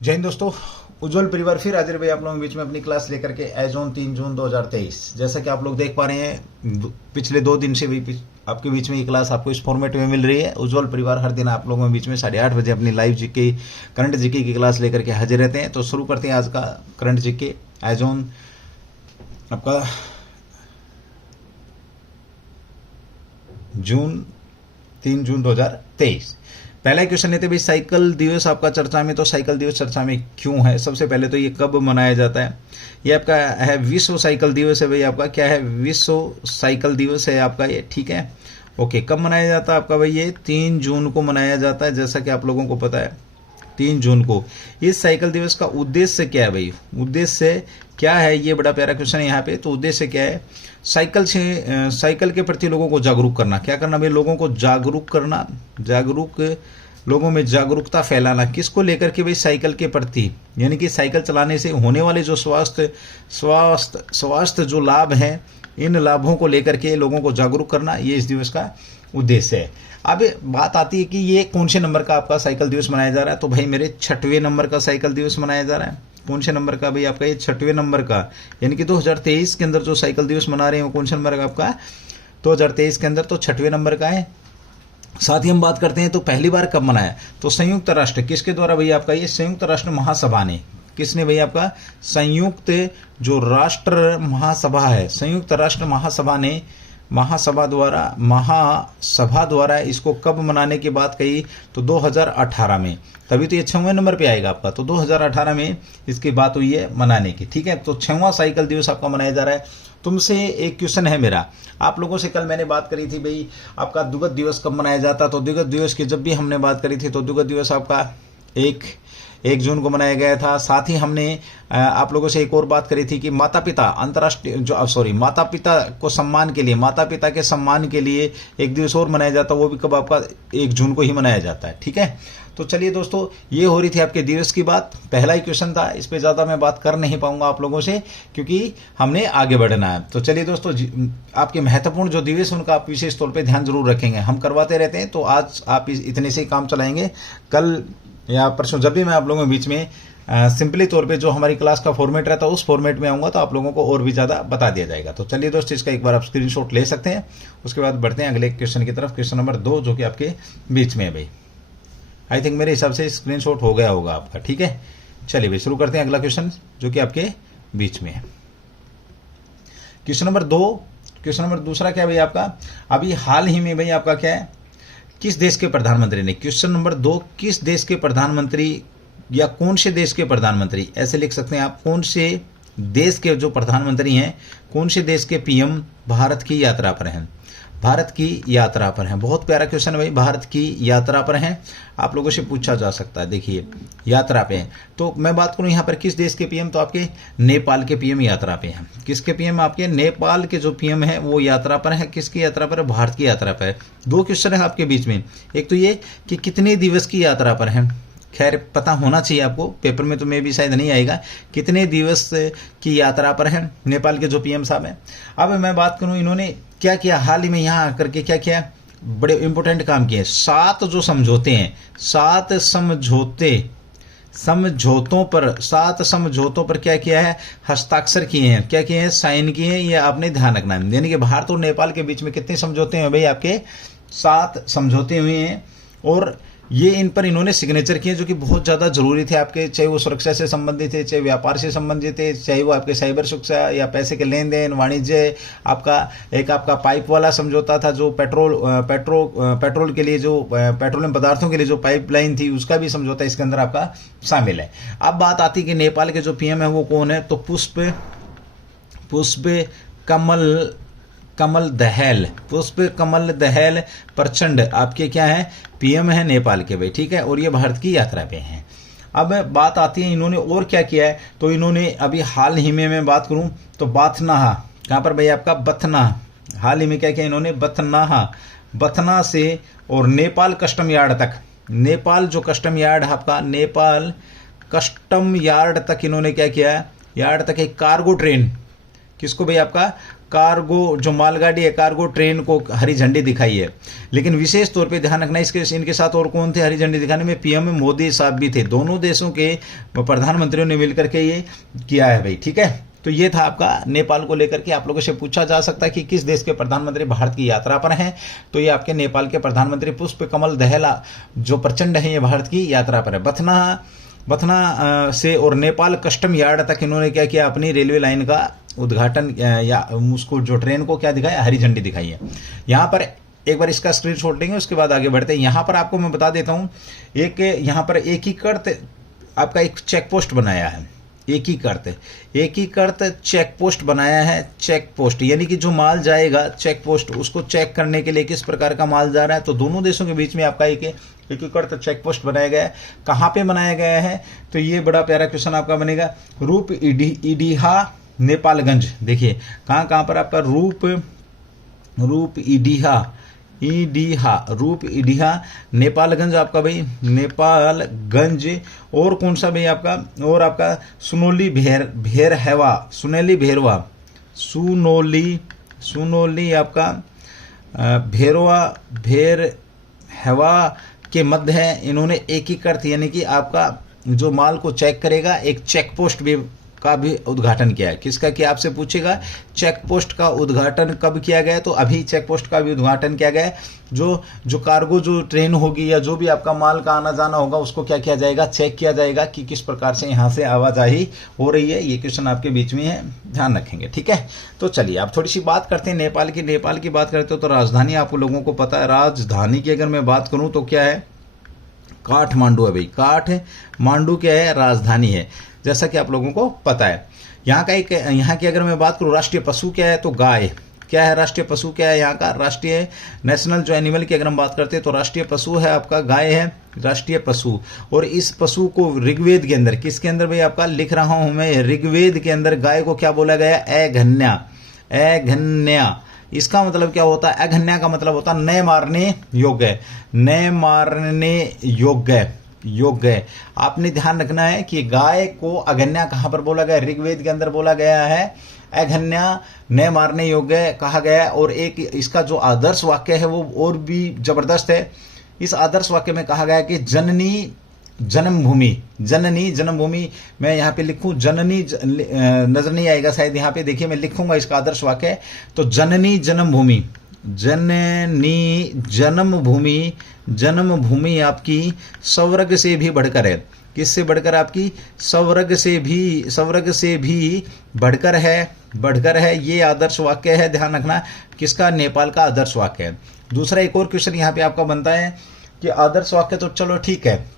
जय हिंद दोस्तों, उज्जवल परिवार फिर हाजिर भाई आप लोगों के बीच में अपनी क्लास लेकर के एज ऑन 3 जून 2023। जैसा कि आप लोग देख पा रहे हैं पिछले 2 दिन से भी आपके बीच में ये क्लास आपको इस फॉर्मेट में मिल रही है। उज्जवल परिवार हर दिन आप लोगों के बीच में 8:30 बजे अपनी लाइव जीके करंट जीके की क्लास लेकर के हाजिर रहते हैं। तो शुरू करते हैं आज का करंट जीके एज ऑन आपका जून 3 जून 2023। पहला क्वेश्चन लेते भाई, साइकिल दिवस आपका चर्चा में, तो साइकिल दिवस चर्चा में क्यों है? सबसे पहले तो ये कब मनाया जाता है? ये आपका है विश्व साइकिल दिवस है भाई। आपका क्या है? विश्व साइकिल दिवस है आपका ये, ठीक है। ओके, कब मनाया जाता है आपका भाई? ये 3 जून को मनाया जाता है, जैसा कि आप लोगों को पता है 3 जून को। इस साइकिल दिवस का उद्देश्य क्या है भाई? उद्देश्य क्या है? ये बड़ा प्यारा क्वेश्चन है यहाँ पे। तो उद्देश्य क्या है? साइकिल के प्रति लोगों को जागरूक करना। क्या करना भाई? लोगों को जागरूक करना, लोगों में जागरूकता फैलाना। किसको लेकर के भाई? साइकिल के प्रति, यानी कि साइकिल चलाने से होने वाले जो स्वास्थ्य जो लाभ हैं, इन लाभों को लेकर के लोगों को जागरूक करना, ये इस दिवस का उद्देश्य है। अब बात आती है कि ये कौन से नंबर का आपका साइकिल दिवस मनाया जा रहा है? तो भाई मेरे 6वें नंबर का साइकिल दिवस मनाया जा रहा है। कौन से नंबर का भाई? आपका ये 6वें नंबर का, यानी कि 2023 के अंदर जो साइकिल दिवस मना रहे हैं वो कौन से नंबर का आपका? 2023 के अंदर तो 6वें नंबर का है। साथ ही हम बात करते हैं तो पहली बार कब मनाया? तो संयुक्त राष्ट्र, किसके द्वारा भाई? आपका ये संयुक्त राष्ट्र महासभा ने, किसने भाई? आपका संयुक्त जो राष्ट्र महासभा है, संयुक्त राष्ट्र महासभा ने महासभा द्वारा इसको कब मनाने की बात कही? तो 2018 में। तभी तो ये 6वें नंबर पे आएगा आपका। तो 2018 में इसकी बात हुई है मनाने की, ठीक है। तो 6वां साइकिल दिवस आपका मनाया जा रहा है। तुमसे एक क्वेश्चन है मेरा, आप लोगों से कल मैंने बात करी थी भाई आपका दुग्ध दिवस कब मनाया जाता? तो दुग्ध दिवस की जब भी हमने बात करी थी तो दुग्ध दिवस आपका 1 जून को मनाया गया था। साथ ही हमने आप लोगों से एक और बात करी थी कि माता पिता माता पिता को सम्मान के लिए, माता पिता के सम्मान के लिए एक दिवस और मनाया जाता है। वो भी कब? आपका 1 जून को ही मनाया जाता है, ठीक है। तो चलिए दोस्तों, ये हो रही थी आपके दिवस की बात। पहला ही क्वेश्चन था, इस पे ज़्यादा मैं बात कर नहीं पाऊंगा आप लोगों से, क्योंकि हमने आगे बढ़ना है। तो चलिए दोस्तों, आपके महत्वपूर्ण जो दिवस उनका आप विशेष तौर पे ध्यान जरूर रखेंगे। हम करवाते रहते हैं, तो आज आप इतने से ही काम चलाएंगे। कल या परसों जब भी मैं आप लोगों के बीच में सिंपली तौर पे जो हमारी क्लास का फॉर्मेट रहता है उस फॉर्मेट में आऊँगा, तो आप लोगों को और भी ज़्यादा बता दिया जाएगा। तो चलिए दोस्तों, इसका एक बार आप स्क्रीनशॉट ले सकते हैं। उसके बाद बढ़ते हैं अगले क्वेश्चन की तरफ, क्वेश्चन नंबर 2, जो कि आपके बीच में है भाई। आई थिंक मेरे हिसाब से स्क्रीनशॉट हो गया होगा आपका, ठीक है। चलिए भाई शुरू करते हैं अगला क्वेश्चन जो कि आपके बीच में है। क्वेश्चन नंबर 2, क्वेश्चन नंबर दूसरा क्या भाई आपका? अभी हाल ही में भाई आपका क्या है? किस देश के प्रधानमंत्री ने, क्वेश्चन नंबर 2, किस देश के प्रधानमंत्री या कौन से देश के प्रधानमंत्री, ऐसे लिख सकते हैं आप, कौन से देश के जो प्रधानमंत्री हैं, कौन से देश के पीएम भारत की यात्रा पर हैं? भारत की यात्रा पर हैं। बहुत प्यारा क्वेश्चन है भाई, भारत की यात्रा पर हैं। आप लोगों से पूछा जा सकता है, देखिए यात्रा पे हैं। तो मैं बात करूं यहाँ पर किस देश के पीएम, तो आपके नेपाल के पीएम यात्रा पे हैं। किसके पीएम? आपके नेपाल के जो पीएम है वो यात्रा पर है। किसकी यात्रा पर है? भारत की यात्रा पर है। 2 क्वेश्चन है आपके बीच में। एक तो ये कि कितने दिवस की यात्रा पर हैं, खैर पता होना चाहिए आपको, पेपर में तो मे भी शायद नहीं आएगा। कितने दिवस की यात्रा पर हैं नेपाल के जो पीएम साहब हैं। अब मैं बात करूं इन्होंने क्या किया हाल ही में, यहाँ आकर के क्या किया? बड़े इंपॉर्टेंट काम किए। 7 जो समझौते हैं, 7 समझौतों पर क्या किया है? हस्ताक्षर किए हैं। क्या किए हैं? साइन किए हैं। ये आपने ध्यान रखना है। यानी कि भारत और नेपाल के बीच में कितने समझौते हैं भाई? आपके 7 समझौते हुए हैं, और ये इन पर इन्होंने सिग्नेचर किए, जो कि बहुत ज़्यादा जरूरी थे आपके, चाहे वो सुरक्षा से संबंधित थे, चाहे व्यापार से संबंधित थे, चाहे वो आपके साइबर सुरक्षा या पैसे के लेन देन, वाणिज्य। आपका पाइप वाला समझौता था, जो पेट्रोल के लिए, जो पेट्रोलियम पदार्थों के लिए जो पाइपलाइन थी, उसका भी समझौता इसके अंदर आपका शामिल है। अब बात आती है कि नेपाल के जो पीएम है वो कौन है? तो पुष्प कमल दहल प्रचंड आपके क्या है? पीएम है नेपाल के भाई, ठीक है। और ये भारत की यात्रा पे हैं। अब बात आती है इन्होंने और क्या किया है। तो इन्होंने अभी हाल ही में मैं बात करूं तो बाथनाहा, कहां पर भाई? आपका बथना। हाल ही में क्या किया इन्होंने? बथना से और नेपाल कस्टम यार्ड तक, नेपाल जो कस्टम यार्ड है आपका, नेपाल कस्टम यार्ड तक इन्होंने क्या किया? यार्ड तक एक कार्गो ट्रेन, किसको भाई? आपका कार्गो जो मालगाड़ी है, कार्गो ट्रेन को हरी झंडी दिखाई है। लेकिन विशेष तौर पे ध्यान रखना, इनके साथ और कौन थे हरी झंडी दिखाने में? पीएम मोदी साहब भी थे। दोनों देशों के प्रधानमंत्रियों ने मिलकर के ये किया है भाई, ठीक है। तो ये था आपका नेपाल को लेकर के। आप लोगों से पूछा जा सकता है कि किस देश के प्रधानमंत्री भारत की यात्रा पर हैं, तो ये आपके नेपाल के प्रधानमंत्री पुष्प कमल दहला जो प्रचंड है, ये भारत की यात्रा पर है। बथना से और नेपाल कस्टम यार्ड तक इन्होंने क्या किया? अपनी रेलवे लाइन का उद्घाटन या उसको जो ट्रेन को क्या दिखाया? हरी झंडी दिखाई है। यहाँ पर एक बार इसका स्क्रीनशॉट लेंगे, उसके बाद आगे बढ़ते हैं। यहाँ पर आपको मैं बता देता हूँ, एक यहाँ पर एकीकृत आपका एक चेक पोस्ट बनाया है, एकीकृत चेक पोस्ट बनाया है। चेक पोस्ट यानी कि जो माल जाएगा चेक पोस्ट, उसको चेक करने के लिए किस प्रकार का माल जा रहा है। तो दोनों देशों के बीच में आपका एकीकृत चेक पोस्ट बनाया गया है। कहाँ पे बनाया गया है? तो ये बड़ा प्यारा क्वेश्चन आपका बनेगा। रूप इडीहा नेपालगंज। देखिए कहाँ पर आपका रूप इडीहा नेपालगंज आपका भाई, नेपालगंज। और कौन सा भाई आपका? और आपका सुनोली आपका भेरहवा के मध्य है। इन्होंने एकीकृत यानी कि आपका जो माल को चेक करेगा एक चेक पोस्ट भी का भी उद्घाटन किया है। किसका? कि आपसे पूछेगा चेक पोस्ट का उद्घाटन कब किया गया? तो अभी चेक पोस्ट का भी उद्घाटन किया गया है। जो कार्गो जो ट्रेन होगी या जो भी आपका माल का आना जाना होगा, उसको क्या किया जाएगा? चेक किया जाएगा कि किस प्रकार से यहाँ से आवाजाही हो रही है। ये क्वेश्चन आपके बीच में है, ध्यान रखेंगे, ठीक है। तो चलिए आप थोड़ी सी बात करते हैं नेपाल की बात करते हो तो राजधानी आप लोगों को पता है। राजधानी की अगर मैं बात करूँ तो क्या है? काठमांडू है भाई। काठमांडू क्या है? राजधानी है, जैसा कि आप लोगों को पता है। यहाँ की अगर मैं बात करूँ, राष्ट्रीय पशु क्या है? तो गाय। क्या है राष्ट्रीय पशु? क्या है यहाँ का? राष्ट्रीय नेशनल जो एनिमल की अगर हम बात करते हैं तो राष्ट्रीय पशु है आपका गाय है, राष्ट्रीय पशु। और इस पशु को ऋग्वेद के अंदर, किसके अंदर भाई आपका लिख रहा हूं मैं, ऋग्वेद के अंदर गाय को क्या बोला गया? अघन्या। इसका मतलब क्या होता है? अघन्या का मतलब होता है न मारने योग्य। आपने ध्यान रखना है कि गाय को अघन्या कहां पर बोला गया? ऋग्वेद के अंदर बोला गया है। अघन्या न मारने योग्य कहा गया। और एक इसका जो आदर्श वाक्य है वो और भी जबरदस्त है। इस आदर्श वाक्य में कहा गया कि जननी जन्मभूमि, मैं यहाँ पे लिखूं जननी, नजर नहीं आएगा शायद यहाँ पे, देखिए मैं लिखूंगा इसका आदर्श वाक्य। तो जननी जन्मभूमि आपकी स्वर्ग से भी बढ़कर है। किससे बढ़कर? आपकी स्वर्ग से भी बढ़कर है। ये आदर्श वाक्य है, ध्यान रखना। किसका? नेपाल का आदर्श वाक्य है। दूसरा एक और क्वेश्चन यहाँ पे आपका बनता है कि आदर्श वाक्य तो चलो ठीक है,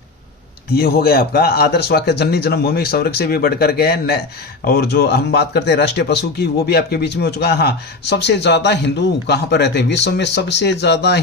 ये हो गया आपका आदर्श वाक्य, जननी जन्मभूमि स्वर्ग से भी बढ़कर गए। और जो हम बात करते हैं राष्ट्रीय पशु की, वो भी आपके बीच में हो चुका है। हाँ, सबसे ज्यादा हिंदू कहाँ पर रहते हैं विश्व में? सबसे ज्यादा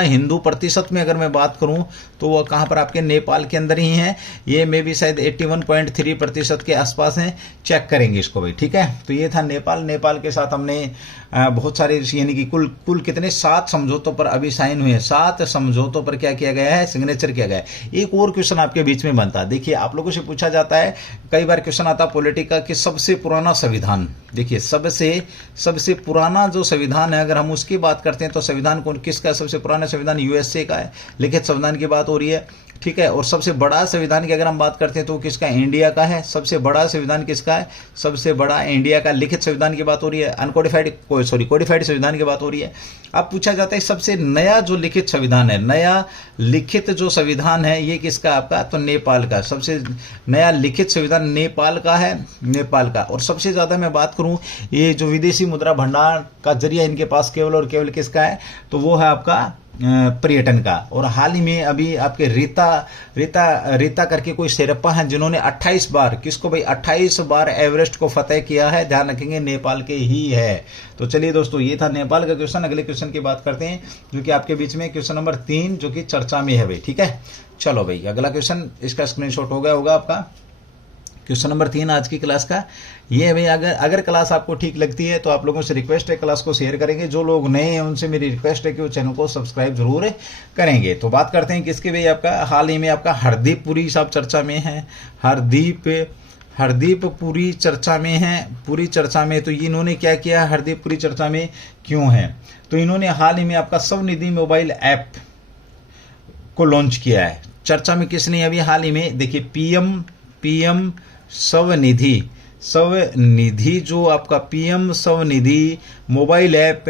हिंदू प्रतिशत में अगर मैं बात करूं तो वो कहाँ पर? आपके नेपाल के अंदर ही है। ये में भी शायद 81.3% के आसपास हैं। चेक करेंगे इसको भाई, ठीक है। तो ये था नेपाल के साथ हमने बहुत सारे यानी कि कुल कितने 7 समझौतों पर अभी साइन हुए हैं। 7 समझौतों पर क्या किया गया है? सिग्नेचर किया गया है। एक और क्वेश्चन आपके बीच में बनता है। देखिए आप लोगों से पूछा जाता है, कई बार क्वेश्चन आता है पॉलिटी का कि सबसे पुराना संविधान। देखिए सबसे पुराना जो संविधान है, अगर हम उसकी बात करते हैं तो संविधान कौन किसका? सबसे पुराना संविधान यूएसए का है, लिखित संविधान की बात हो रही है, ठीक है। और सबसे बड़ा संविधान की अगर हम बात करते हैं तो किसका? इंडिया का है। सबसे बड़ा संविधान किसका है? सबसे बड़ा इंडिया का। लिखित संविधान की बात हो रही है, कोडिफाइड संविधान की बात हो रही है। अब पूछा जाता है सबसे नया जो लिखित संविधान है, नया लिखित जो संविधान है ये किसका? आपका तो नेपाल का। सबसे नया लिखित संविधान नेपाल का है, नेपाल का। और सबसे ज्यादा मैं बात करूं, ये जो विदेशी मुद्रा भंडार का जरिया इनके पास केवल और केवल किसका है? तो वो है आपका पर्यटन का। और हाल ही में अभी आपके रीता करके कोई शेरप्पा हैं जिन्होंने 28 बार, किसको भाई? 28 बार एवरेस्ट को फतेह किया है। ध्यान रखेंगे नेपाल के ही है। तो चलिए दोस्तों, ये था नेपाल का क्वेश्चन। अगले क्वेश्चन की बात करते हैं जो कि आपके बीच में क्वेश्चन नंबर 3 जो कि चर्चा में है भाई, ठीक है। चलो भाई अगला क्वेश्चन, इसका स्क्रीनशॉट हो गया होगा आपका। क्वेश्चन नंबर 3 आज की क्लास का ये है भाई। अगर क्लास आपको ठीक लगती है तो आप लोगों से रिक्वेस्ट है क्लास को शेयर करेंगे। जो लोग नए हैं उनसे मेरी रिक्वेस्ट है कि वो चैनल को सब्सक्राइब जरूर करेंगे। तो बात करते हैं किसके भाई? आपका हाल ही में आपका हरदीप पुरी साहब चर्चा में है। हरदीप पूरी चर्चा में है, पूरी चर्चा में। तो इन्होंने क्या किया, हरदीप पूरी चर्चा में क्यों है, तो इन्होंने हाल ही में आपका स्वनिधि मोबाइल ऐप को लॉन्च किया है। चर्चा में किसने अभी हाल ही में, देखिए पीएम स्वनिधि जो आपका PM Svanidhi mobile app,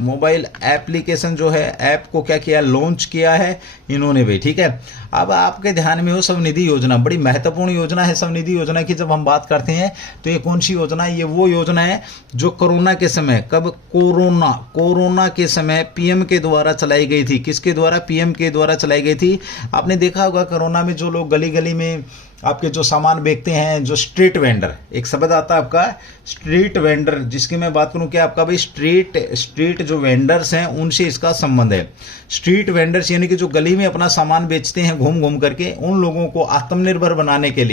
mobile application जो है, ऐप को क्या किया, लॉन्च किया है इन्होंने भी, ठीक है। अब आपके ध्यान में हो स्वनिधि योजना, बड़ी महत्वपूर्ण योजना है स्वनिधि योजना की। जब हम बात करते हैं तो ये कौन सी योजना है, ये वो योजना है जो कोरोना के समय, कब, कोरोना के समय पीएम के द्वारा चलाई गई थी। किसके द्वारा, पीएम के द्वारा चलाई गई थी। आपने देखा होगा कोरोना में जो लोग गली गली में आपके जो सामान बेचते हैं, जो स्ट्रीट वेंडर, एक शब्द आता है आपका स्ट्रीट वेंडर, जिसकी मैं बात करूं क्या आपका भाई, स्ट्रीट जो वेंडर्स हैं उनसे इसका संबंध है। स्ट्रीट वेंडर्स यानी कि जो गली में अपना सामान बेचते हैं घूम घूम करके, उन लोगों को आत्मनिर्भर बनाने के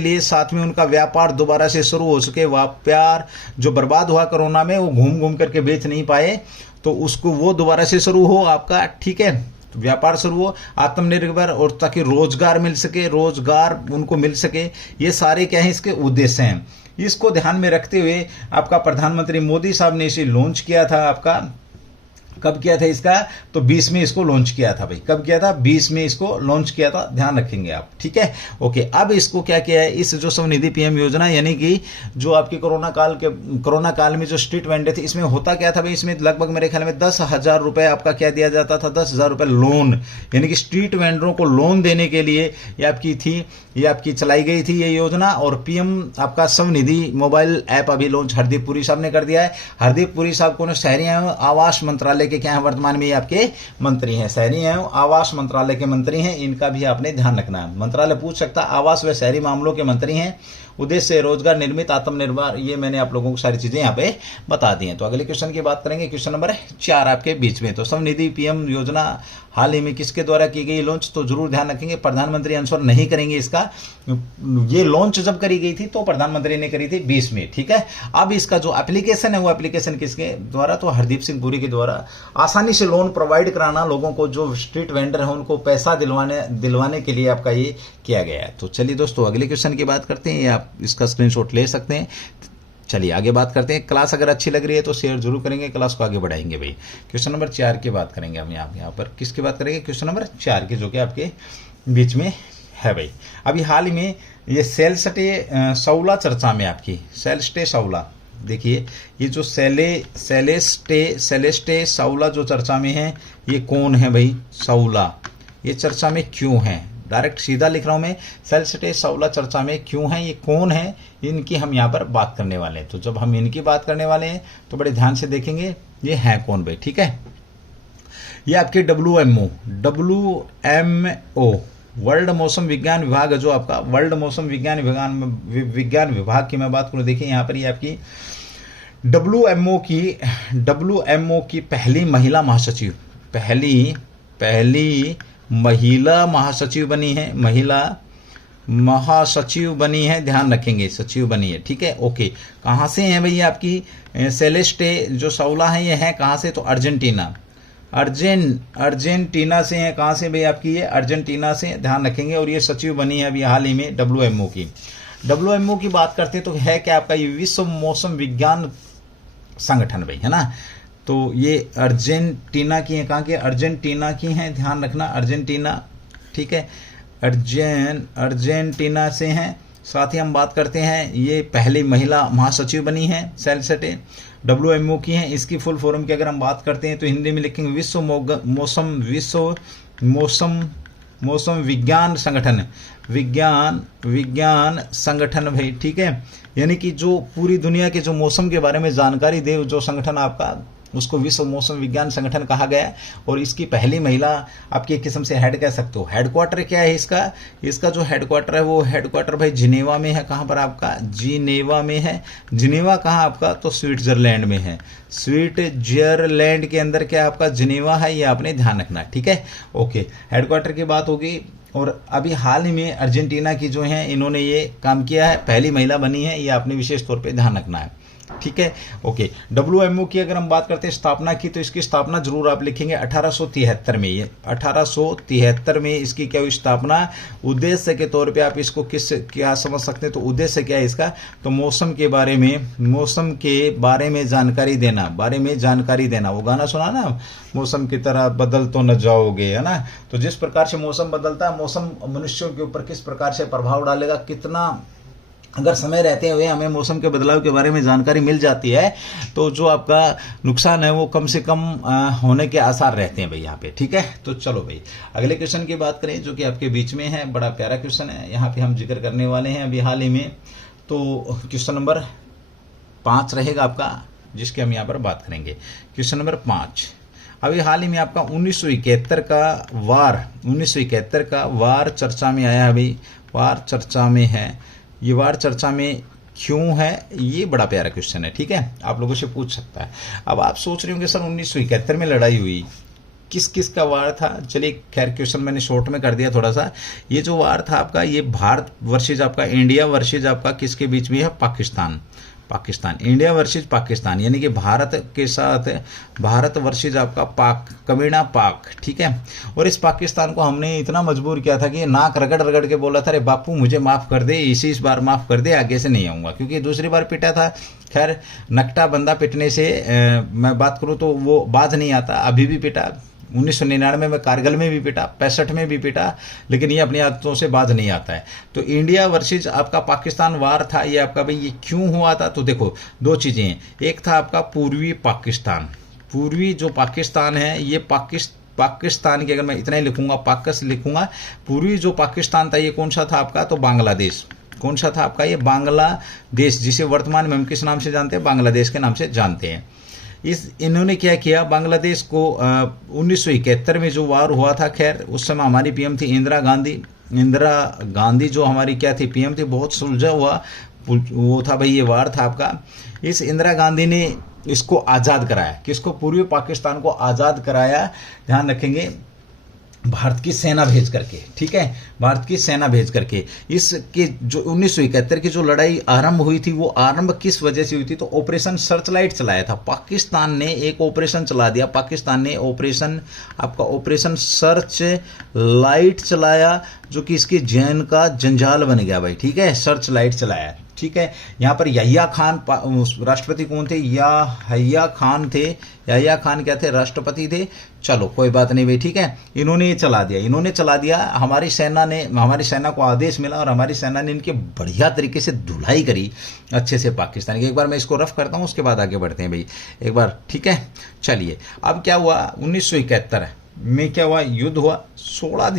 लिए, साथ में उनका व्यापार दोबारा से शुरू हो सके। व्यापार जो बर्बाद हुआ कोरोना में, वो घूम घूम करके बेच नहीं पाए, तो उसको वो दोबारा से शुरू हो आपका, ठीक है, व्यापार शुरू हो, आत्मनिर्भर, और ताकि रोजगार मिल सके, रोजगार उनको मिल सके। ये सारे क्या है, इसके उद्देश्य हैं। इसको ध्यान में रखते हुए आपका प्रधानमंत्री मोदी साहब ने इसे लॉन्च किया था। आपका कब किया था इसका, तो 20 में इसको लॉन्च किया था भाई। कब किया था, 20 में इसको लॉन्च किया था, ध्यान रखेंगे आप, ठीक है। ओके, अब इसको क्या किया है, इस जो स्वनिधि पीएम योजना, यानी कि जो आपकी कोरोना काल में जो स्ट्रीट वेंडर थे, इसमें होता क्या था भाई, इसमें लगभग मेरे ख्याल में 10,000 रुपए आपका क्या दिया जाता था, 10,000 रुपए लोन, यानी कि स्ट्रीट वेंडरों को लोन देने के लिए ये आपकी चलाई गई थी ये योजना। और पीएम आपका स्वनिधि मोबाइल ऐप अभी लॉन्च हरदीप पुरी साहब ने कर दिया है। हरदीप पुरी साहब को शहरी आवास मंत्रालय के क्या है, वर्तमान में ये आपके मंत्री हैं, शहरी एवं आवास मंत्रालय के मंत्री हैं। इनका भी आपने ध्यान रखना है। मंत्रालय पूछ सकता है, आवास व शहरी मामलों के मंत्री हैं। उद्देश्य रोजगार निर्मित आत्मनिर्भर, ये मैंने आप लोगों को सारी चीजें यहाँ पे बता दी हैं। तो अगले क्वेश्चन की बात करेंगे, क्वेश्चन नंबर 4 आपके बीच में। तो स्वनिधि पीएम योजना हाल ही में किसके द्वारा की गई लॉन्च, तो जरूर ध्यान रखेंगे प्रधानमंत्री आंसर नहीं करेंगे इसका। ये लॉन्च जब करी गई थी तो प्रधानमंत्री ने करी थी 20 में, ठीक है। अब इसका जो एप्लीकेशन है, वो एप्लीकेशन किसके द्वारा, तो हरदीप सिंह पुरी के द्वारा। आसानी से लोन प्रोवाइड कराना लोगों को, जो स्ट्रीट वेंडर है उनको पैसा दिलवाने के लिए आपका ये किया गया है। तो चलिए दोस्तों अगले क्वेश्चन की बात करते हैं, आप इसका स्क्रीनशॉट ले सकते हैं। चलिए आगे बात करते हैं। क्लास अगर अच्छी लग रही है तो शेयर जरूर करेंगे, क्लास को आगे बढ़ाएंगे भाई। क्वेश्चन नंबर 4 की बात करेंगे हम यहाँ पर। किसकी बात करेंगे, क्वेश्चन नंबर 4 की, जो कि आपके बीच में है भाई। अभी हाल ही में ये सेलस्टे सौला चर्चा में, आपकी सेलस्टे सौला, देखिए ये जो सेलेस्टे सौला जो चर्चा में है, ये कौन है भाई, सौला, ये चर्चा में क्यों है, डायरेक्ट सीधा लिख रहा हूं मैं, सेलस्टे सौला चर्चा में क्यों है, ये कौन है, इनकी हम यहाँ पर बात करने वाले हैं। तो जब हम इनकी बात करने वाले हैं तो बड़े ध्यान से देखेंगे ये है कौन भाई, ठीक है। ये आपके WMO वर्ल्ड मौसम विज्ञान विभाग, जो आपका वर्ल्ड मौसम विज्ञान विभाग की मैं बात करूं, देखिए यहाँ पर ये आपकी WMO की पहली महिला महासचिव, पहली महिला महासचिव बनी है, महिला महासचिव बनी है, ध्यान रखेंगे, सचिव बनी है, ठीक है। ओके, कहाँ से है भैया आपकी सेलेस्टे जो सौला है, ये है कहाँ से, तो अर्जेंटीना से है। कहाँ से भाई आपकी, ये अर्जेंटीना से, ध्यान रखेंगे। और ये सचिव बनी है अभी हाल ही में WMO की बात करते हैं तो है क्या आपका, ये विश्व मौसम विज्ञान संगठन भाई, है ना। तो ये अर्जेंटीना की है, कहाँ की, अर्जेंटीना की हैं, ध्यान रखना, अर्जेंटीना, ठीक है, अर्जेंटीना से हैं। साथ ही हम बात करते हैं, ये पहली महिला महासचिव बनी है, सेलस्टे WMO की हैं। इसकी फुल फॉर्म की अगर हम बात करते हैं तो हिंदी में लिखेंगे विश्व मौसम विज्ञान संगठन भाई, ठीक है। यानी कि जो पूरी दुनिया के जो मौसम के बारे में जानकारी दे, जो संगठन आपका, उसको विश्व मौसम विज्ञान संगठन कहा गया है। और इसकी पहली महिला आपकी एक किस्म से हेड कह सकते हो। हेडक्वार्टर क्या है इसका जो हेडक्वार्टर है, वो हेडक्वार्टर भाई जिनेवा में है। कहाँ पर आपका, जिनेवा में है। जिनेवा कहाँ आपका, तो स्विट्जरलैंड में है। स्विट्जरलैंड के अंदर क्या आपका जिनेवा है, ये आपने ध्यान रखना, ठीक है। ओके, हेडक्वार्टर की बात होगी। और अभी हाल ही में अर्जेंटीना की जो है, इन्होंने ये काम किया है, पहली महिला बनी है, ये आपने विशेष तौर पे ध्यान रखना है। ठीक है। ओके, WMO की अगर हम बात करते हैं स्थापना की, तो इसकी स्थापना जरूर आप लिखेंगे 1873 में। ये 1873 में इसकी क्या हुई स्थापना। उद्देश्य के तौर पे आप इसको क्या समझ सकते हैं, तो उद्देश्य क्या है इसका, तो मौसम के बारे में जानकारी देना। वो गाना सुना ना, मौसम की तरह बदल तो न जाओगे, है ना। तो जिस प्रकार से मौसम बदलता है, मौसम मनुष्यों के ऊपर किस प्रकार से प्रभाव डालेगा, कितना अगर समय रहते हुए हमें मौसम के बदलाव के बारे में जानकारी मिल जाती है, तो जो आपका नुकसान है वो कम से कम होने के आसार रहते हैं भाई यहाँ पे। ठीक है, तो चलो भाई अगले क्वेश्चन की बात करें, जो कि आपके बीच में है। बड़ा प्यारा क्वेश्चन है, यहाँ पे हम जिक्र करने वाले हैं अभी हाल ही में। तो क्वेश्चन नंबर 5 रहेगा आपका, जिसकी हम यहाँ पर बात करेंगे। क्वेश्चन नंबर 5, अभी हाल ही में आपका 1971 का वार चर्चा में आया है भाई। वार चर्चा में है, ये वार चर्चा में क्यों है, ये बड़ा प्यारा क्वेश्चन है। ठीक है, आप लोगों से पूछ सकता है। अब आप सोच रहे होंगे सर 1971 में लड़ाई हुई, किस किस का वार था। चलिए खैर क्वेश्चन मैंने शॉर्ट में कर दिया थोड़ा सा। ये जो वार था आपका, ये भारत वर्सेज आपका इंडिया वर्सेज आपका किसके बीच में है, पाकिस्तान। इंडिया वर्सेज पाकिस्तान, यानी कि भारत के साथ भारत वर्सेज आपका कमीना पाक। ठीक है, और इस पाकिस्तान को हमने इतना मजबूर किया था कि नाक रगड़ रगड़ के बोला था, अरे बापू मुझे माफ़ कर दे, इस बार माफ़ कर दे, आगे से नहीं आऊँगा। क्योंकि दूसरी बार पिटा था। खैर नकटा बंदा पिटने से मैं बात करूँ तो वो बाज नहीं आता, अभी भी पिटा। 1999 में कारगिल में भी पिटा, 65 में भी पिटा, लेकिन ये अपनी आदतों से बाज नहीं आता है। तो इंडिया वर्सेज आपका पाकिस्तान वार था ये आपका भाई। ये क्यों हुआ था, तो देखो 2 चीज़ें हैं। एक था आपका पूर्वी जो पाकिस्तान है, ये पाकिस्तान की, अगर मैं इतना ही लिखूंगा पाकस लिखूंगा, पूर्वी जो पाकिस्तान था ये कौन सा था आपका, तो बांग्लादेश। कौन सा था आपका, ये बांग्लादेश, जिसे वर्तमान में हम किस नाम से जानते हैं, बांग्लादेश के नाम से जानते हैं। इन्होंने क्या किया, बांग्लादेश को 1971 में जो वार हुआ था, खैर उस समय हमारी पीएम थी इंदिरा गांधी जो हमारी क्या थी, पीएम थी। बहुत सुलझा हुआ वो था भाई, ये वार था आपका। इस इंदिरा गांधी ने इसको आज़ाद कराया, किसको, पूर्वी पाकिस्तान को आज़ाद कराया। ध्यान रखेंगे, भारत की सेना भेज करके। ठीक है, भारत की सेना भेज करके। इसके जो 1971 की जो लड़ाई आरंभ हुई थी, वो आरंभ किस वजह से हुई थी, तो ऑपरेशन सर्च लाइट चलाया था पाकिस्तान ने। एक ऑपरेशन चला दिया पाकिस्तान ने, ऑपरेशन सर्च लाइट चलाया, जो कि इसके जैन का जंजाल बन गया भाई। ठीक है, सर्च लाइट चलाया। ठीक है, यहाँ पर याह्या खान राष्ट्रपति कौन थे, याह्या खान थे। याह्या खान क्या थे, राष्ट्रपति थे। चलो कोई बात नहीं भाई। ठीक है, इन्होंने चला दिया। हमारी सेना को आदेश मिला, और हमारी सेना ने इनके बढ़िया तरीके से धुलाई करी अच्छे से पाकिस्तान की। एक बार मैं इसको रफ करता हूँ, उसके बाद आगे बढ़ते हैं भाई एक बार। ठीक है, चलिए अब क्या हुआ, 1971 में क्या हुआ, युद्ध हुआ 16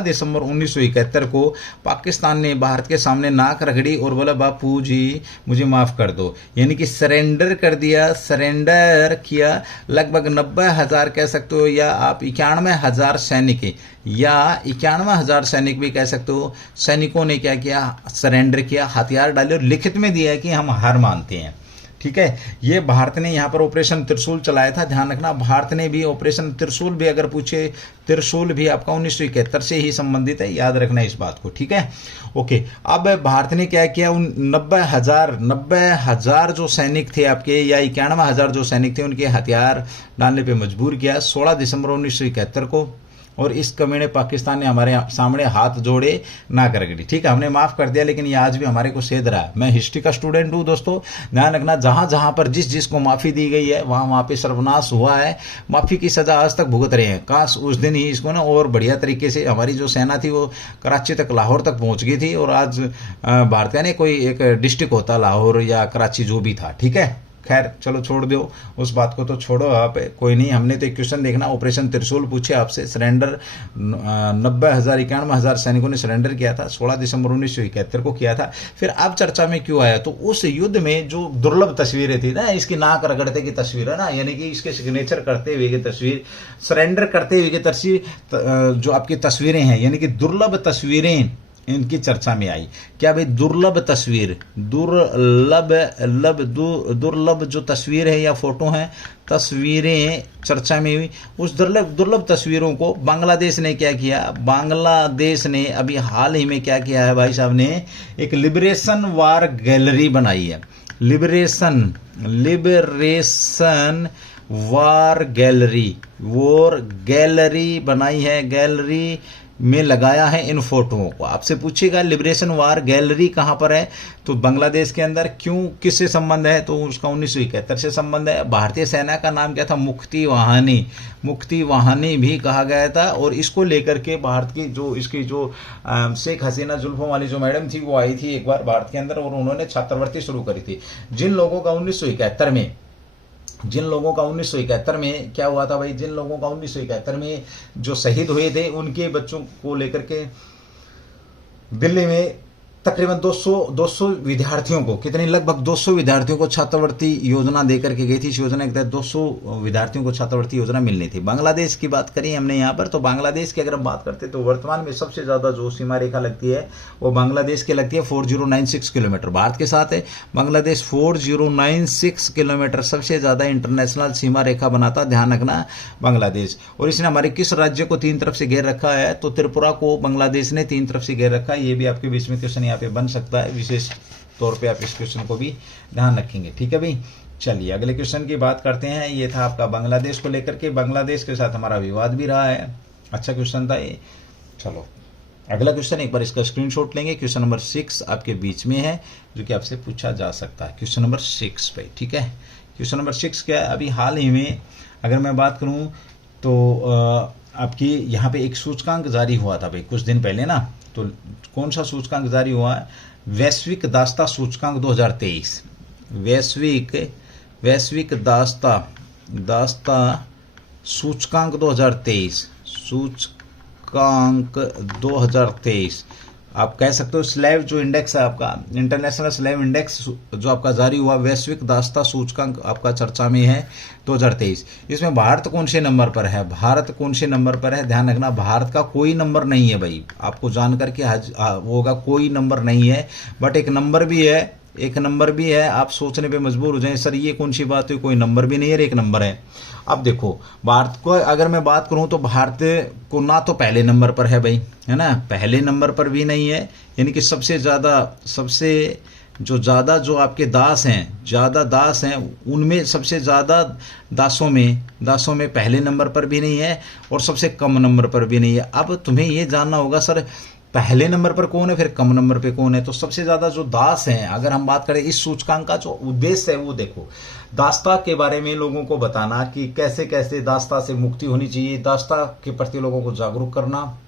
दिसंबर 1971 को। पाकिस्तान ने भारत के सामने नाक रगड़ी और बोला, बापू जी मुझे माफ़ कर दो, यानी कि सरेंडर कर दिया। सरेंडर किया लगभग 90,000 कह सकते हो, या आप 91,000 सैनिक, या 91,000 सैनिक भी कह सकते हो। सैनिकों ने क्या किया, सरेंडर किया, हथियार डाले और लिखित में दिया है कि हम हार मानते हैं। ठीक है, ये भारत ने यहाँ पर ऑपरेशन त्रिशूल चलाया था। ध्यान रखना, भारत ने भी ऑपरेशन त्रिशूल भी, अगर पूछे, त्रिशूल भी आपका 1971 से ही संबंधित है, याद रखना इस बात को। ठीक है, ओके। अब भारत ने क्या किया, उन 90,000 जो सैनिक थे आपके, या 91,000 जो सैनिक थे, उनके हथियार डालने पर मजबूर किया 16 दिसंबर 1971 को। और इस कमीने पाकिस्तान ने हमारे सामने हाथ जोड़े, ना कर गई। ठीक है, हमने माफ़ कर दिया, लेकिन ये आज भी हमारे को सेध रहा है। मैं हिस्ट्री का स्टूडेंट हूँ दोस्तों, ध्यान रखना, जहाँ जहाँ पर जिस को माफ़ी दी गई है, वहाँ पे सर्वनाश हुआ है। माफ़ी की सज़ा आज तक भुगत रहे हैं। काश उस दिन ही इसको ना और बढ़िया तरीके से, हमारी जो सेना थी वो कराची तक, लाहौर तक पहुँच गई थी, और आज भारत का नहीं कोई एक डिस्ट्रिक्ट होता लाहौर या कराची जो भी था। ठीक है, खैर चलो छोड़ दो उस बात को, तो छोड़ो आप, कोई नहीं। हमने तो एक क्वेश्चन देखना, ऑपरेशन त्रिशूल पूछे आपसे। सरेंडर 90,000 91,000 सैनिकों ने सरेंडर किया था 16 दिसंबर 1971 को किया था। फिर अब चर्चा में क्यों आया, तो उस युद्ध में जो दुर्लभ तस्वीरें थी ना, इसकी नाक रगड़ते की तस्वीर है ना, यानी कि इसके सिग्नेचर करते हुए की तस्वीर, सरेंडर करते हुए की तस्वीर, जो आपकी तस्वीरें हैं, यानी कि दुर्लभ तस्वीरें इनकी चर्चा में आई। क्या भाई, दुर्लभ तस्वीर, दुर्लभ जो तस्वीर है या फोटो हैं, तस्वीरें चर्चा में हुई। उस दुर्लभ तस्वीरों को बांग्लादेश ने क्या किया, बांग्लादेश ने अभी हाल ही में क्या किया है भाई साहब ने, एक लिबरेशन वार गैलरी बनाई है। लिबरेशन वार गैलरी बनाई है, गैलरी में लगाया है इन फोटोओं को। आपसे पूछेगा लिबरेशन वार गैलरी कहाँ पर है, तो बांग्लादेश के अंदर। क्यों, किससे संबंध है, तो उसका 1971 से संबंध है। भारतीय सेना का नाम क्या था, मुक्ति वाहिनी भी कहा गया था। और इसको लेकर के भारत की जो शेख हसीना जुल्फों वाली जो मैडम थी, वो आई थी एक बार भारत के अंदर और उन्होंने छात्रवृत्ति शुरू करी थी। जिन लोगों का 1971 में क्या हुआ था भाई, जिन लोगों का 1971 में जो शहीद हुए थे, उनके बच्चों को लेकर के दिल्ली में तकरीबन 200 विद्यार्थियों को, लगभग 200 विद्यार्थियों को छात्रवृत्ति योजना देकर के गई थी। इस योजना के तहत 200 विद्यार्थियों को छात्रवृत्ति योजना मिलनी थी। बांग्लादेश की बात करी हमने यहाँ पर, तो बांग्लादेश की अगर हम बात करते तो वर्तमान में सबसे ज्यादा जो सीमा रेखा लगती है वो बांग्लादेश की लगती है 4096 किलोमीटर। भारत के साथ है बांग्लादेश 4096 किलोमीटर सबसे ज्यादा इंटरनेशनल सीमा रेखा बनाता, ध्यान रखना बांग्लादेश। और इसने हमारे किस राज्य को 3 तरफ से घेर रखा है, तो त्रिपुरा को बांग्लादेश ने 3 तरफ से घेर रखा है। ये भी आपके बीच में क्वेश्चन पे बन सकता है, विशेष तौर पे आप इस क्वेश्चन को भी ध्यान रखेंगे। ठीक है भाई, चलिए अगले क्वेश्चन की बात करते हैं। ये था आपका बांग्लादेश को लेकर के, बांग्लादेश के साथ हमारा विवाद भी रहा है, अच्छा क्वेश्चन था ये। चलो अगला क्वेश्चन एक बार इसका स्क्रीनशॉट लेंगे। क्वेश्चन नंबर 6 आपके बीच में है, जो कि आपसे पूछा जा सकता है। क्वेश्चन नंबर 6 पे, ठीक है। क्वेश्चन नंबर 6 क्या है, अभी हाल ही में अगर मैं बात करूं तो आपकी यहाँ पे एक सूचकांक जारी हुआ था भाई कुछ दिन पहले ना। तो कौन सा सूचकांक जारी हुआ है, वैश्विक दास्ता सूचकांक 2023। वैश्विक दास्ता सूचकांक 2023 आप कह सकते हो। स्लैब जो इंडेक्स है आपका, इंटरनेशनल स्लैब इंडेक्स जो आपका जारी हुआ, वैश्विक दास्ता सूचकांक आपका चर्चा में है 2023। इसमें भारत कौन से नंबर पर है, ध्यान रखना भारत का कोई नंबर नहीं है भाई, आपको जान करके होगा कोई नंबर नहीं है। बट एक नंबर भी है, आप सोचने पे मजबूर हो जाएं, सर ये कौन सी बात है, कोई नंबर भी नहीं है, एक नंबर है। अब देखो भारत को अगर मैं बात करूं तो भारत को ना तो पहले नंबर पर है भाई, है ना, पहले नंबर पर भी नहीं है। यानी कि सबसे ज्यादा जो आपके दास हैं उनमें सबसे ज्यादा दासों में पहले नंबर पर भी नहीं है और सबसे कम नंबर पर भी नहीं है। अब तुम्हें ये जानना होगा सर पहले नंबर पर कौन है, फिर कम नंबर पे कौन है। तो सबसे ज्यादा जो दास हैं, अगर हम बात करें इस सूचकांक का जो उद्देश्य है वो देखो, दास्ता के बारे में लोगों को बताना कि कैसे कैसे दास्ता से मुक्ति होनी चाहिए, दास्ता के प्रति लोगों को जागरूक करना,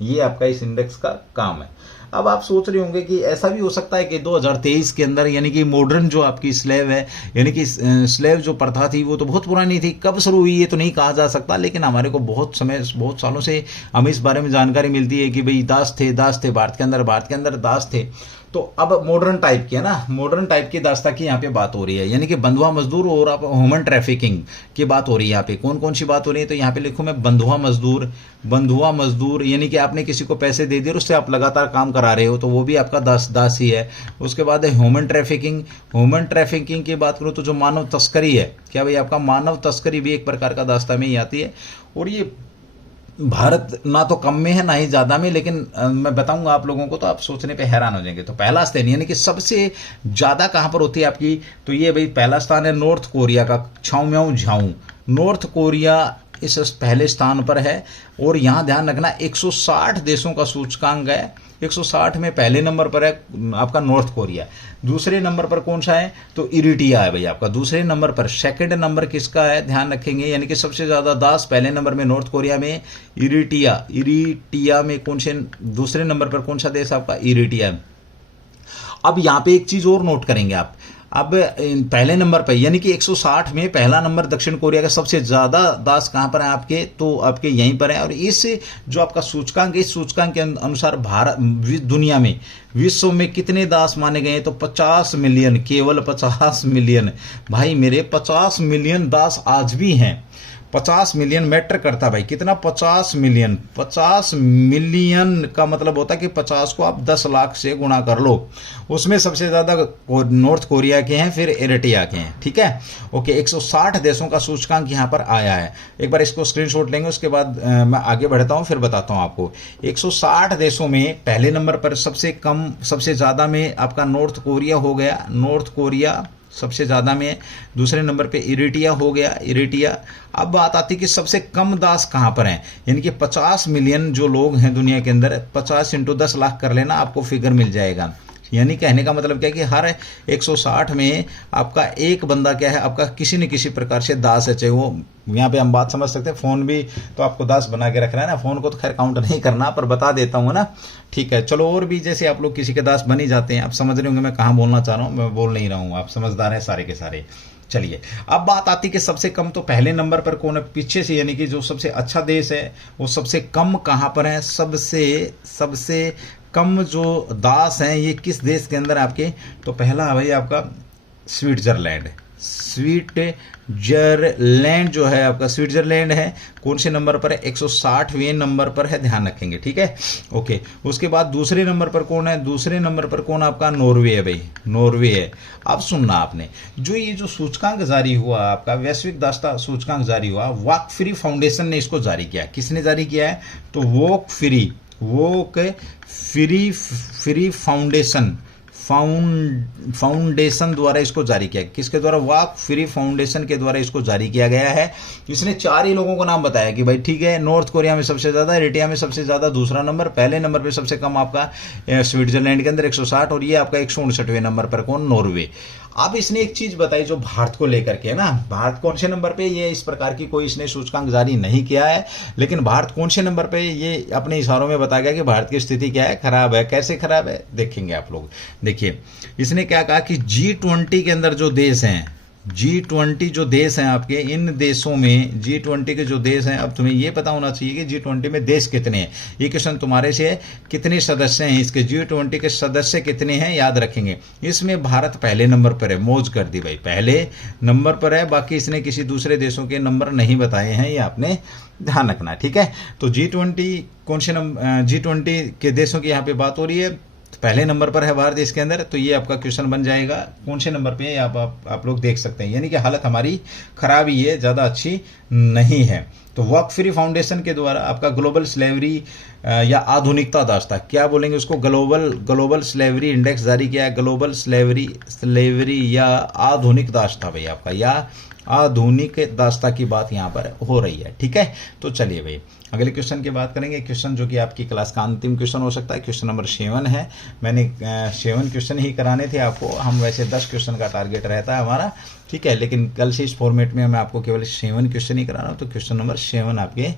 ये आपका इस इंडेक्स का काम है। अब आप सोच रहे होंगे कि ऐसा भी हो सकता है कि 2023 के अंदर, यानी कि मॉडर्न जो आपकी स्लेव है, यानी कि स्लेव जो प्रथा थी वो तो बहुत पुरानी थी, कब शुरू हुई ये तो नहीं कहा जा सकता, लेकिन हमारे को बहुत सालों से हमें इस बारे में जानकारी मिलती है कि भाई दास थे भारत के अंदर दास थे। तो अब मॉडर्न टाइप की दास्ता की यहाँ पे बात हो रही है, यानी कि बंधुआ मजदूर और आप ह्यूमन ट्रैफिकिंग की बात हो रही है। यहाँ पे कौन सी बात हो रही है, तो यहाँ पे लिखूं मैं बंधुआ मजदूर, यानी कि आपने किसी को पैसे दे दिए और उससे आप लगातार काम करा रहे हो, तो वो भी आपका दास ही है। उसके बाद है ह्यूमन ट्रैफिकिंग की बात करूँ तो जो मानव तस्करी है, क्या भाई आपका मानव तस्करी भी एक प्रकार का दास्ता में ही आती है। और ये भारत ना तो कम में है ना ही ज्यादा में, लेकिन मैं बताऊंगा आप लोगों को तो आप सोचने पे हैरान हो जाएंगे। तो पहला स्थान यानी कि सबसे ज्यादा कहां पर होती है आपकी, तो ये भाई पहला स्थान है नॉर्थ कोरिया का, झाऊ। नॉर्थ कोरिया इस पहले स्थान पर है और यहां ध्यान रखना 160 देशों का सूचकांक है, 160 में पहले नंबर पर है आपका नॉर्थ कोरिया। दूसरे नंबर पर कौन सा है, तो इरिटिया है भाई आपका दूसरे नंबर पर। सेकंड नंबर किसका है, ध्यान रखेंगे, यानी कि सबसे ज्यादा दास पहले नंबर में नॉर्थ कोरिया में, इरिटिया में कौन से दूसरे नंबर पर कौन सा देश आपका, इरिटिया। अब यहां पे एक चीज और नोट करेंगे आप, अब पहले नंबर पर यानी कि 160 में पहला नंबर दक्षिण कोरिया का, सबसे ज्यादा दास कहां पर है आपके, तो आपके यहीं पर है। और इस जो आपका सूचकांक, इस सूचकांक के अनुसार भारत दुनिया में विश्व में कितने दास माने गए, तो 50 मिलियन, केवल 50 मिलियन भाई मेरे, 50 मिलियन दास आज भी हैं। 50 मिलियन मैटर करता भाई, कितना 50 मिलियन। 50 मिलियन का मतलब होता है कि 50 को आप 10 लाख से गुणा कर लो। उसमें सबसे ज्यादा नॉर्थ कोरिया के हैं, फिर एरिट्रिया के हैं, ठीक है। ओके, 160 देशों का सूचकांक यहां पर आया है। एक बार इसको स्क्रीनशॉट लेंगे, उसके बाद मैं आगे बढ़ता हूं, फिर बताता हूं आपको। 160 देशों में पहले नंबर पर सबसे कम, सबसे ज्यादा में आपका नॉर्थ कोरिया हो गया, नॉर्थ कोरिया सबसे ज्यादा में। दूसरे नंबर पे इरिट्रिया हो गया, इरिट्रिया। अब बात आती है कि सबसे कम दास कहां पर हैं, यानी कि 50 मिलियन जो लोग हैं दुनिया के अंदर, 50 × 10 लाख कर लेना, आपको फिगर मिल जाएगा। यानी कहने का मतलब क्या है कि हर 160 में आपका एक बंदा क्या है, आपका किसी न किसी प्रकार से दास है। चाहे वो, यहाँ पे हम बात समझ सकते हैं, फोन भी तो आपको दास बना के रखना है ना। फोन को तो खैर काउंट नहीं करना, पर बता देता हूँ ना, ठीक है। चलो, और भी जैसे आप लोग किसी के दास बन ही जाते हैं। आप समझ रहे होंगे मैं कहाँ बोलना चाह रहा हूँ, मैं बोल नहीं रहा हूँ, आप समझदार हैं सारे के सारे। चलिए, अब बात आती कि सबसे कम तो पहले नंबर पर कौन है पीछे से, यानी कि जो सबसे अच्छा देश है वो सबसे कम कहां पर है, सबसे कम जो दास हैं ये किस देश के अंदर आपके। तो पहला है भाई आपका स्विट्जरलैंड। स्विट्जरलैंड जो है आपका, स्विट्जरलैंड है कौन से नंबर पर है, 160वें नंबर पर है, ध्यान रखेंगे, ठीक है। ओके, उसके बाद दूसरे नंबर पर कौन है, दूसरे नंबर पर कौन आपका, नॉर्वे है भाई, नॉर्वे है। अब सुनना आपने, जो ये जो सूचकांक जारी हुआ आपका, वैश्विक दास्ता सूचकांक जारी हुआ, वॉक फ्री फाउंडेशन ने इसको जारी किया। किसने जारी किया है, तो वॉक फ्री फाउंडेशन द्वारा इसको जारी किया। किसके द्वारा, वॉक फ्री फाउंडेशन के द्वारा इसको जारी किया गया है। इसने 4 ही लोगों को नाम बताया कि भाई ठीक है, नॉर्थ कोरिया में सबसे ज्यादा, एरिट्रिया में सबसे ज्यादा दूसरा नंबर, पहले नंबर पे सबसे कम आपका स्विट्जरलैंड के अंदर 160, और ये आपका 159वें नंबर पर कौन, नॉर्वे। अब इसने एक चीज बताई जो भारत को लेकर के है ना, भारत कौन से नंबर पे, ये इस प्रकार की कोई इसने सूचकांक जारी नहीं किया है, लेकिन भारत कौन से नंबर पे, ये अपने इशारों में बताया गया कि भारत की स्थिति क्या है, खराब है। कैसे खराब है देखेंगे आप लोग। देखिए, इसने क्या कहा कि G20 के अंदर जो देश हैं, G20 जो देश हैं आपके, इन देशों में G20 के जो देश हैं, अब तुम्हें ये पता होना चाहिए कि G20 में देश कितने हैं। ये क्वेश्चन तुम्हारे से है, कितने सदस्य हैं इसके, G20 के सदस्य कितने हैं, याद रखेंगे। इसमें भारत पहले नंबर पर है, मौज कर दी भाई, पहले नंबर पर है। बाकी इसने किसी दूसरे देशों के नंबर नहीं बताए हैं, ये आपने ध्यान रखना, ठीक है। तो G20 कौन से नंबर, G20 के देशों की यहाँ पे बात हो रही है, पहले नंबर पर है भारत इसके अंदर। तो ये आपका क्वेश्चन बन जाएगा कौन से नंबर पे, आप लोग देख सकते हैं। यानी कि हालत हमारी खराब ही है, ज्यादा अच्छी नहीं है। तो वॉक फ्री फाउंडेशन के द्वारा आपका ग्लोबल स्लेवरी या आधुनिकता दास्ता, क्या बोलेंगे उसको, ग्लोबल स्लेवरी इंडेक्स जारी किया है। ग्लोबल स्लेवरी या आधुनिक दास्ता भाई आपका, या आधुनिक दास्ता की बात यहां पर हो रही है, ठीक है। तो चलिए भाई अगले क्वेश्चन की बात करेंगे। क्वेश्चन जो कि आपकी क्लास का अंतिम क्वेश्चन हो सकता है, क्वेश्चन नंबर 7 है। मैंने 7 क्वेश्चन ही कराने थे आपको, हम वैसे 10 क्वेश्चन का टारगेट रहता है हमारा, ठीक है। लेकिन कल से इस फॉर्मेट में मैं आपको केवल 7 क्वेश्चन ही करा रहा हूँ, तो क्वेश्चन नंबर 7 आपके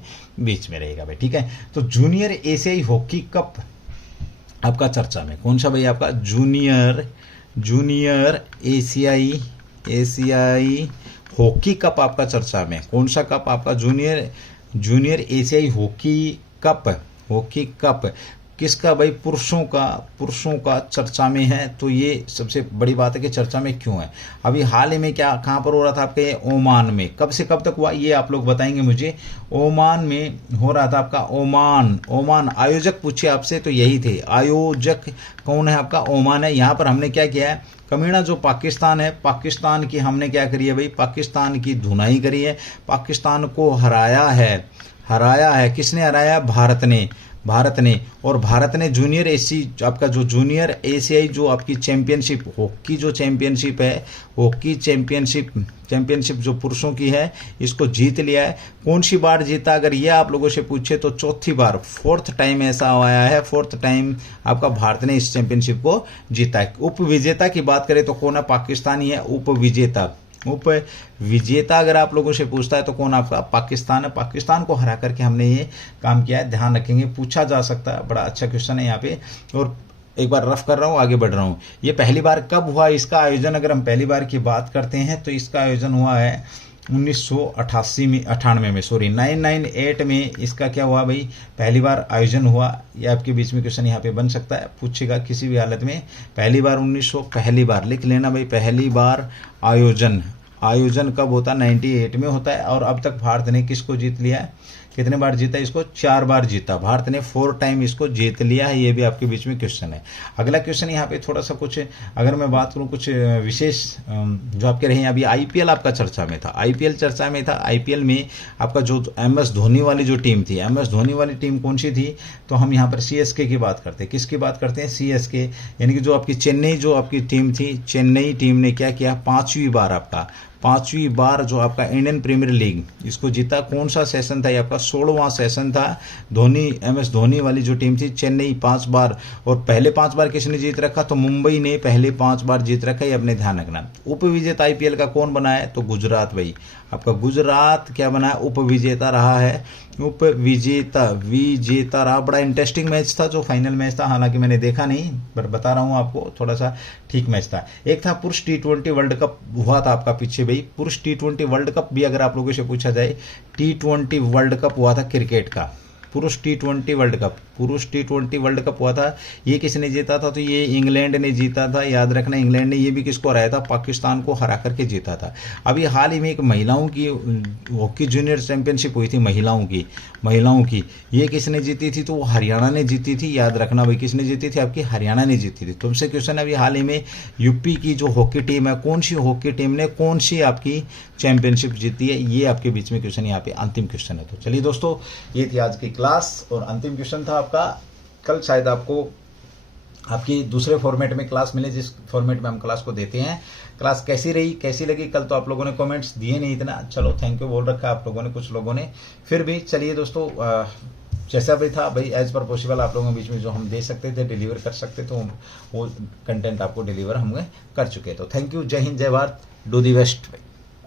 बीच में रहेगा भाई, ठीक है। तो जूनियर एशियाई हॉकी कप आपका चर्चा में, कौन सा भाई आपका, जूनियर एशियाई हॉकी कप आपका चर्चा में। कौन सा कप आपका, जूनियर एशियाई हॉकी कप किसका भाई, पुरुषों का चर्चा में है। तो ये सबसे बड़ी बात है कि चर्चा में क्यों है। अभी हाल ही में क्या, कहां पर हो रहा था आपके, ओमान में। कब से कब तक हुआ ये आप लोग बताएंगे मुझे। ओमान में हो रहा था आपका, ओमान आयोजक पूछे आपसे तो यही थे, आयोजक कौन है आपका, ओमान है। यहां पर हमने क्या किया है, कमीना जो पाकिस्तान है, पाकिस्तान की हमने क्या करी है भाई, पाकिस्तान की धुनाई करी है, पाकिस्तान को हराया है। किसने हराया, भारत ने। और भारत ने जूनियर आपका जो जूनियर एशियाई जो आपकी चैंपियनशिप, हॉकी जो चैंपियनशिप है, हॉकी चैंपियनशिप जो पुरुषों की है, इसको जीत लिया है। कौन सी बार जीता, अगर ये आप लोगों से पूछे तो चौथी बार, 4th टाइम ऐसा आया है, 4th टाइम आपका भारत ने इस चैंपियनशिप को जीता है। उपविजेता की बात करें तो कौन है, पाकिस्तान ही है उपविजेता अगर आप लोगों से पूछता है तो कौन आपका, पाकिस्तान है। पाकिस्तान को हरा करके हमने ये काम किया है, ध्यान रखेंगे, पूछा जा सकता है। बड़ा अच्छा क्वेश्चन है यहाँ पे, और एक बार रफ कर रहा हूँ, आगे बढ़ रहा हूँ। ये पहली बार कब हुआ इसका आयोजन, अगर हम पहली बार की बात करते हैं तो इसका आयोजन हुआ है 998 में इसका क्या हुआ भाई, पहली बार आयोजन हुआ। ये आपके बीच में क्वेश्चन यहाँ पे बन सकता है, पूछेगा किसी भी हालत में। पहली बार 1900, पहली बार लिख लेना भाई, पहली बार आयोजन कब होता है? 98 में होता है। और अब तक भारत ने किसको जीत लिया है? कितने बार जीता? इसको 4 बार जीता। भारत ने 4 टाइम इसको जीत लिया है। ये भी आपके बीच में क्वेश्चन है। अगला क्वेश्चन यहाँ पे थोड़ा सा कुछ, अगर मैं बात करूँ कुछ विशेष जो आपके रहे, अभी आईपीएल आपका चर्चा में था। आईपीएल चर्चा में था। आईपीएल में आपका जो MS धोनी वाली जो टीम थी, MS धोनी वाली टीम कौन सी थी? तो हम यहाँ पर CSK की बात करते हैं। किसकी बात करते हैं? CSK, यानी कि जो आपकी चेन्नई जो आपकी टीम थी, चेन्नई टीम ने क्या किया? 5वीं बार जो आपका इंडियन प्रीमियर लीग इसको जीता। कौन सा सेशन था? ये आपका 16वां सेशन था। MS धोनी वाली जो टीम थी, चेन्नई 5 बार, और पहले 5 बार किसने जीत रखा? तो मुंबई ने पहले 5 बार जीत रखा। ये अपने ध्यान रखना। उप विजेता IPL का कौन बना है? तो गुजरात भाई, आपका गुजरात क्या बना है? उप विजेता रहा है। उप विजेता रहा। बड़ा इंटरेस्टिंग मैच था जो फाइनल मैच था, हालांकि मैंने देखा नहीं, पर बता रहा हूं आपको, थोड़ा सा ठीक मैच था। एक था पुरुष T20 वर्ल्ड कप हुआ था आपका पीछे भाई। पुरुष T20 वर्ल्ड कप भी अगर आप लोगों से पूछा जाए, T20 वर्ल्ड कप हुआ था क्रिकेट का। पुरुष T20 वर्ल्ड कप हुआ था। ये किसने जीता था? तो ये इंग्लैंड ने जीता था। याद रखना, इंग्लैंड ने ये भी किसको हराया था? पाकिस्तान को हरा करके जीता था। अभी हाल ही में एक महिलाओं की हॉकी जूनियर चैंपियनशिप हुई थी, महिलाओं की ये किसने जीती थी? तो वो हरियाणा ने जीती थी। याद रखना भाई, किसने जीती थी? आपकी हरियाणा ने जीती थी। तुमसे क्वेश्चन है, अभी हाल ही में यूपी की जो हॉकी टीम है, कौन सी हॉकी टीम ने कौन सी आपकी चैंपियनशिप जीती है? ये आपके बीच में क्वेश्चन, यहाँ पे अंतिम क्वेश्चन है। तो चलिए दोस्तों, ये थी आज की क्लास और अंतिम क्वेश्चन था आपका। कल शायद आपको आपकी दूसरे फॉर्मेट में क्लास मिले, जिस फॉर्मेट में हम क्लास को देते हैं। क्लास कैसी रही, कैसी लगी? कल तो आप लोगों ने कमेंट्स दिए नहीं इतना, चलो थैंक यू बोल रखा आप लोगों ने, कुछ लोगों ने। फिर भी चलिए दोस्तों, जैसा भी था भाई, एज पर पॉसिबल आप लोगों के बीच में जो हम दे सकते थे, डिलीवर कर सकते थे, वो कंटेंट आपको डिलीवर हम कर चुके। तो थैंक यू, जय हिंद, जय भारत, डू दी बेस्ट।